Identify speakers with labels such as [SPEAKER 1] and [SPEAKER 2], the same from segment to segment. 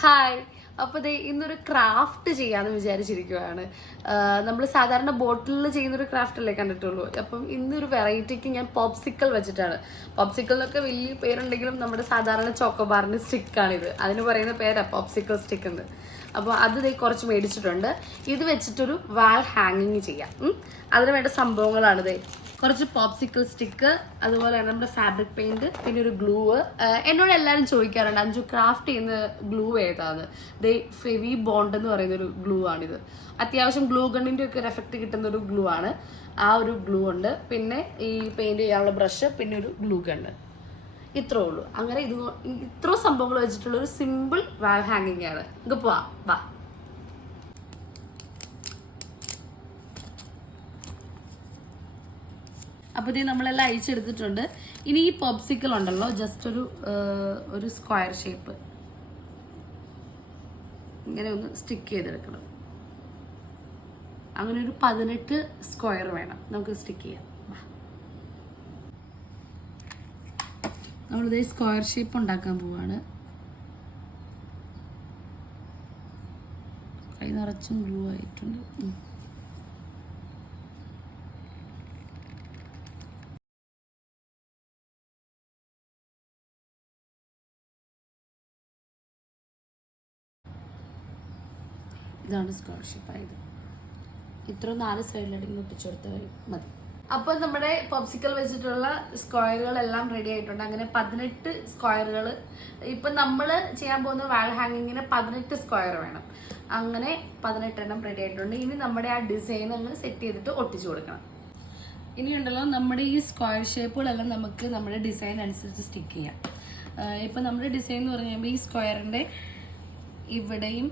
[SPEAKER 1] Hi അപ്പോൾ ദേ ഇന്നൊരു craft ചെയ്യാന്ന് വിചാരിച്ചിരിക്കുവാണ്. നമ്മൾ സാധാരണ ബോട്ടിലിൽ ചെയ്യുന്നൊരു ക്രാഫ്റ്റ് അല്ലേ കണ്ടിട്ടുള്ളൂ. അപ്പം ഇന്നൊരു വെറൈറ്റിക്ക് ഞാൻ പോപ്സിക്കൽ വെച്ചിട്ടാണ്. പോപ്സിക്കൽ എന്നൊക്കെ വലിയ പേരുണ്ടെങ്കിലും നമ്മുടെ സാധാരണ ചോക്കോബാറിന്റെ സ്റ്റിക്കാണിത് അതിന് പറയുന്ന പേരാ പോപ്സിക്കൽ സ്റ്റിക്ക് എന്ന്. അപ്പോൾ അത് ദേ കുറച്ച് മേടിച്ചിട്ടുണ്ട്. ഇത് വെച്ചിട്ടൊരു വാൾ ഹാങ്ങിങ് ചെയ്യാം. അതിന് വേണ്ട സംഭവങ്ങളാണ് ദേ. കുറച്ച് പോപ്സിക്കൽ സ്റ്റിക്ക് അതുപോലെ തന്നെ നമ്മുടെ ഫാബ്രിക് പെയിന്റ് പിന്നെ ഒരു ഗ്ലൂ എന്നോട് എല്ലാവരും ചോദിക്കാറുണ്ട് അഞ്ചു ക്രാഫ്റ്റ് ചെയ്യുന്ന ഗ്ലൂ ഏതാണ് ദേ ഫെവി ബോണ്ട് എന്ന് പറയുന്ന ഒരു ഗ്ലൂ ആണിത്. അത്യാവശ്യം ഗ്ലൂ ഗണ്ണിന്റെ ഒക്കെ ഒരു എഫക്റ്റ് കിട്ടുന്ന ഒരു ഗ്ലൂ ആണ്. ആ ഒരു ഗ്ലൂ ഉണ്ട്. പിന്നെ ഈ പെയിന്റ് ചെയ്യാനുള്ള ബ്രഷ് പിന്നെ ഒരു ഗ്ലൂ ഗണ്ണ് ഇത്രേ ഉള്ളൂ. അങ്ങനെ ഇത് ഇത്ര സംഭവങ്ങൾ വെച്ചിട്ടുള്ള ഒരു സിമ്പിൾ വാൾ ഹാങ്ങിങ് ആണ്. ഇങ്ങ് പോവാം. വാ. അപ്പോൾ ഇത് നമ്മളെല്ലാം അയച്ചെടുത്തിട്ടുണ്ട് ഇനി ഈ പോപ്സിക്കൽ ഉണ്ടല്ലോ ജസ്റ്റ് ഒരു ഒരു സ്ക്വയർ ഷേപ്പ് ഇങ്ങനെ ഒന്ന് സ്റ്റിക്ക് ചെയ്തെടുക്കണം. അങ്ങനെ ഒരു പതിനെട്ട് സ്ക്വയർ വേണം. നമുക്ക് സ്റ്റിക്ക് ചെയ്യാം നമ്മളിത് സ്ക്വയർ ഷേപ്പ് ഉണ്ടാക്കാൻ പോവാണ്. കൈ നിറച്ചും ഗ്ലൂ ആയിട്ടുണ്ട്. ഇതാണ് സ്കോളർഷിപ്പ് ആയത്. ഇത്ര നാല് സൈഡിലടങ്ങി ഒട്ടിച്ചു കൊടുത്താൽ മതി. അപ്പോൾ നമ്മുടെ പോപ്സിക്കൽ വെച്ചിട്ടുള്ള സ്ക്വയറുകളെല്ലാം റെഡി ആയിട്ടുണ്ട്. അങ്ങനെ പതിനെട്ട് സ്ക്വയറുകൾ. ഇപ്പൊ നമ്മൾ ചെയ്യാൻ പോകുന്ന വാൾ ഹാങ്ങിങ്ങിന് പതിനെട്ട് സ്ക്വയർ വേണം. അങ്ങനെ പതിനെട്ടെണ്ണം റെഡി ആയിട്ടുണ്ട്. ഇനി നമ്മുടെ ആ ഡിസൈൻ അങ്ങ് സെറ്റ് ചെയ്തിട്ട് ഒട്ടിച്ചു കൊടുക്കണം. ഇനിയുണ്ടല്ലോ നമ്മുടെ ഈ സ്ക്വയർ ഷേപ്പുകളെല്ലാം നമുക്ക് നമ്മുടെ ഡിസൈൻ അനുസരിച്ച് സ്റ്റിക്ക് ചെയ്യാം. ഇപ്പൊ നമ്മുടെ ഡിസൈൻ എന്ന് പറഞ്ഞു ഈ സ്ക്വയറിന്റെ ഇവിടെയും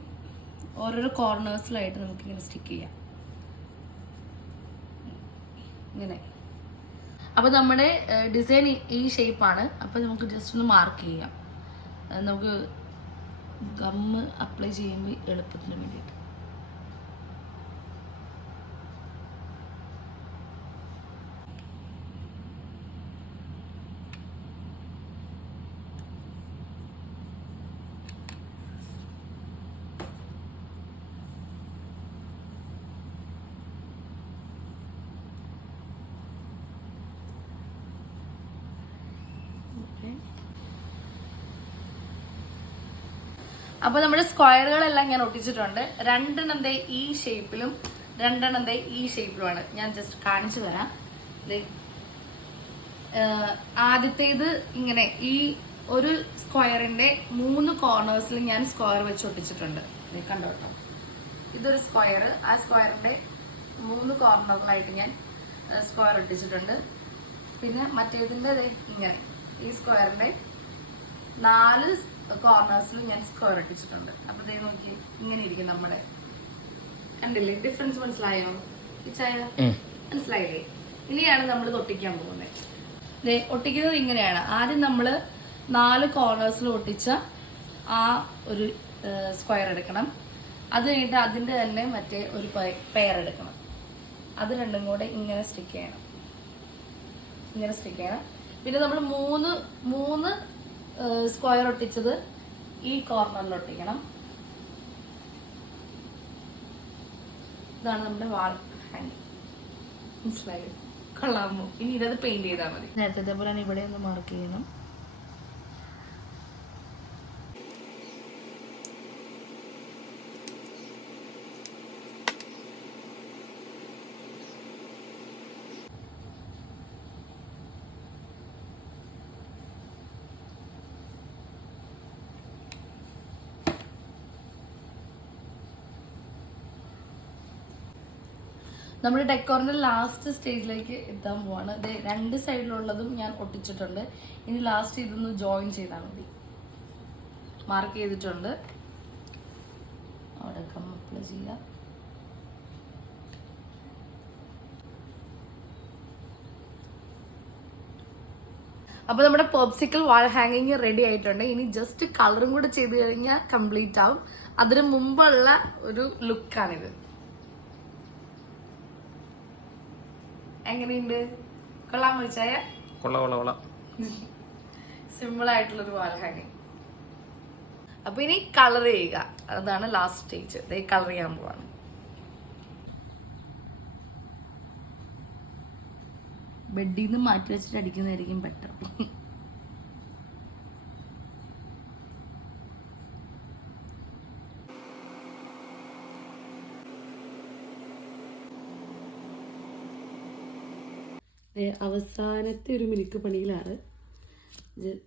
[SPEAKER 1] ഓരോരോ കോർണേഴ്സിലായിട്ട് നമുക്കിങ്ങനെ സ്റ്റിക്ക് ചെയ്യാം. ഇങ്ങനെ. അപ്പോൾ നമ്മുടെ ഡിസൈൻ ഈ ഷേപ്പാണ് അപ്പോൾ നമുക്ക് ജസ്റ്റ് ഒന്ന് മാർക്ക് ചെയ്യാം. നമുക്ക് ഗമ്മ് അപ്ലൈ ചെയ്യുമ്പോൾ എളുപ്പത്തിന് വേണ്ടിയിട്ട്. അപ്പൊ നമ്മുടെ സ്ക്വയറുകളെല്ലാം ഞാൻ ഒട്ടിച്ചിട്ടുണ്ട്. രണ്ടെണ്ണം ദേ ഈ ഷേപ്പിലും രണ്ടെണ്ണം ദേ ഈ ഷേപ്പിലുമാണ്. ഞാൻ ജസ്റ്റ് കാണിച്ചു തരാം. ആദ്യത്തേത് ഇങ്ങനെ ഈ ഒരു സ്ക്വയറിന്റെ മൂന്ന് കോർണേഴ്സിൽ ഞാൻ സ്ക്വയർ വെച്ച് ഒട്ടിച്ചിട്ടുണ്ട്. കണ്ടോ ഇതൊരു സ്ക്വയർ. ആ സ്ക്വയറിന്റെ മൂന്ന് കോർണറിലായിട്ട് ഞാൻ സ്ക്വയർ ഒട്ടിച്ചിട്ടുണ്ട്. പിന്നെ മറ്റേതിന്റെ ഇങ്ങനെ. ഈ സ്ക്വയറിന്റെ നാല് കോർണേഴ്സിൽ ഞാൻ സ്ക്വയർ ഇട്ടിട്ടുണ്ട്. അപ്പൊ ദേ നോക്കി ഇങ്ങനെ ഇരിക്കും നമ്മുടെ. കണ്ടില്ലേ? ഡിഫറൻസ് മനസ്സിലായോ? ചായ? മനസ്സിലായില്ലേ? ഇനിയാണ് നമ്മൾ ഒട്ടിക്കാൻ പോകുന്നത്. ദേ ഒട്ടിക്കുന്നത് ഇങ്ങനെയാണ്. ആദ്യം നമ്മൾ നാല് കോർണേഴ്സിൽ ഒട്ടിച്ച ആ ഒരു സ്ക്വയർ എടുക്കണം. അത് കഴിഞ്ഞിട്ട് അതിന്റെ തന്നെ മറ്റേ ഒരു പെയർ എടുക്കണം. അത് രണ്ടും കൂടെ ഇങ്ങനെ സ്റ്റിക്ക് ചെയ്യണം. ഇങ്ങനെ സ്റ്റിക്ക് ചെയ്യണം. പിന്നെ നമ്മൾ മൂന്ന് മൂന്ന് സ്ക്വയർ ഒട്ടിച്ചത് ഈ കോർണറിൽ ഒട്ടിക്കണം. ഇതാണ് നമ്മുടെ വാൾ ഹാങ്ങിങ് മനസ്സിലായോ? കൊള്ളാമോ? ഇനി ഇതത് പെയിന്റ് ചെയ്താൽ മതി. നേരത്തെ പോലെ ഇവിടെ ഒന്ന് മാർക്ക് ചെയ്യണം. നമ്മുടെ ഡെക്കോറിന്റെ ലാസ്റ്റ് സ്റ്റേജിലേക്ക് എത്താൻ പോവാണ്. ഇത് രണ്ട് സൈഡിലുള്ളതും ഞാൻ ഒട്ടിച്ചിട്ടുണ്ട്. ഇനി ലാസ്റ്റ് ഇതൊന്ന് ജോയിൻ ചെയ്താൽ മതി. മാർക്ക് ചെയ്തിട്ടുണ്ട്. അവിടെ കം അപ്ലൈ ചെയ്യാം. അപ്പൊ നമ്മുടെ പോപ്സിക്കൽ വാൾ ഹാങ്ങിങ് റെഡി ആയിട്ടുണ്ട്. ഇനി ജസ്റ്റ് കളറും കൂടെ ചെയ്ത് കഴിഞ്ഞാൽ കംപ്ലീറ്റ് ആവും. അതിനു മുമ്പുള്ള ഒരു ലുക്കാണിത് എങ്ങനെയുണ്ട്? കൊള്ളാൻ വിളിച്ചായ?
[SPEAKER 2] കൊള്ള കൊള്ള കൊള്ള.
[SPEAKER 1] സിമ്പിൾ ആയിട്ടുള്ള ഒരു ഹാങ്ങിങ് അപ്പൊ ഇനി കളർ ചെയ്യുക. അതാണ് ലാസ്റ്റ് സ്റ്റേജ് ഇതേ കളർ ചെയ്യാൻ പോവാണ്. ബെഡിൽ നിന്ന് മാറ്റി വെച്ചിട്ട് അടിക്കുന്നതായിരിക്കും ബെറ്റർ
[SPEAKER 2] അവസാനത്തെ ഒരു മിനുക്ക് പണിയിലാണ്.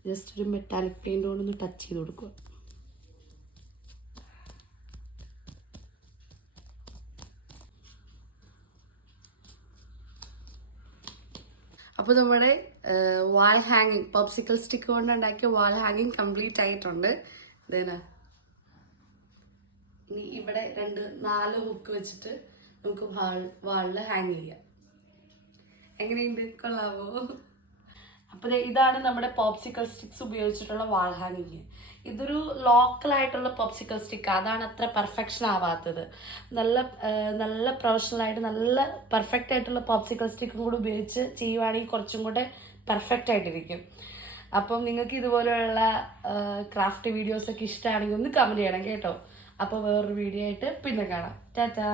[SPEAKER 2] ജസ്റ്റ് ഒരു മെറ്റാലിക് പെയിന്റ് കൊണ്ടൊന്ന് ടച്ച് ചെയ്ത് കൊടുക്കുക.
[SPEAKER 1] അപ്പോൾ നമ്മുടെ വാൾ ഹാങ്ങിങ് പോപ്സിക്കൽ സ്റ്റിക്ക് കൊണ്ട് ഉണ്ടാക്കിയ വാൾ ഹാങ്ങിങ് കംപ്ലീറ്റ് ആയിട്ടുണ്ട്. ഇതേന ഇനി ഇവിടെ രണ്ട് നാല് ഹുക്ക് വെച്ചിട്ട് നമുക്ക് വാൾ വാളിൽ ഹാങ് ചെയ്യാം. എങ്ങനെയുണ്ട്? കൊള്ളാവോ? അപ്പോൾ ഇതാണ് നമ്മുടെ പോപ്സിക്കൽ സ്റ്റിക്സ് ഉപയോഗിച്ചിട്ടുള്ള വാൾ ഹാങ്ങിങ് ഇതൊരു ലോക്കൽ ആയിട്ടുള്ള പോപ്സിക്കൽ സ്റ്റിക്ക് അതാണ് അത്ര പെർഫെക്ഷൻ ആവാത്തത്. നല്ല നല്ല പ്രൊഫഷണൽ ആയിട്ട് നല്ല പെർഫെക്റ്റ് ആയിട്ടുള്ള പോപ്സിക്കൽ സ്റ്റിക്കും കൂടെ ഉപയോഗിച്ച് ചെയ്യുവാണെങ്കിൽ കുറച്ചും കൂടെ പെർഫെക്റ്റ് ആയിട്ടിരിക്കും. അപ്പം നിങ്ങൾക്ക് ഇതുപോലെയുള്ള ക്രാഫ്റ്റ് വീഡിയോസ് ഒക്കെ ഇഷ്ടമാണെങ്കിൽ ഒന്ന് കമന്റ് ചെയ്യണം കേട്ടോ. അപ്പോൾ വേറൊരു വീഡിയോ ആയിട്ട് പിന്നെ കാണാം. ടാറ്റാ.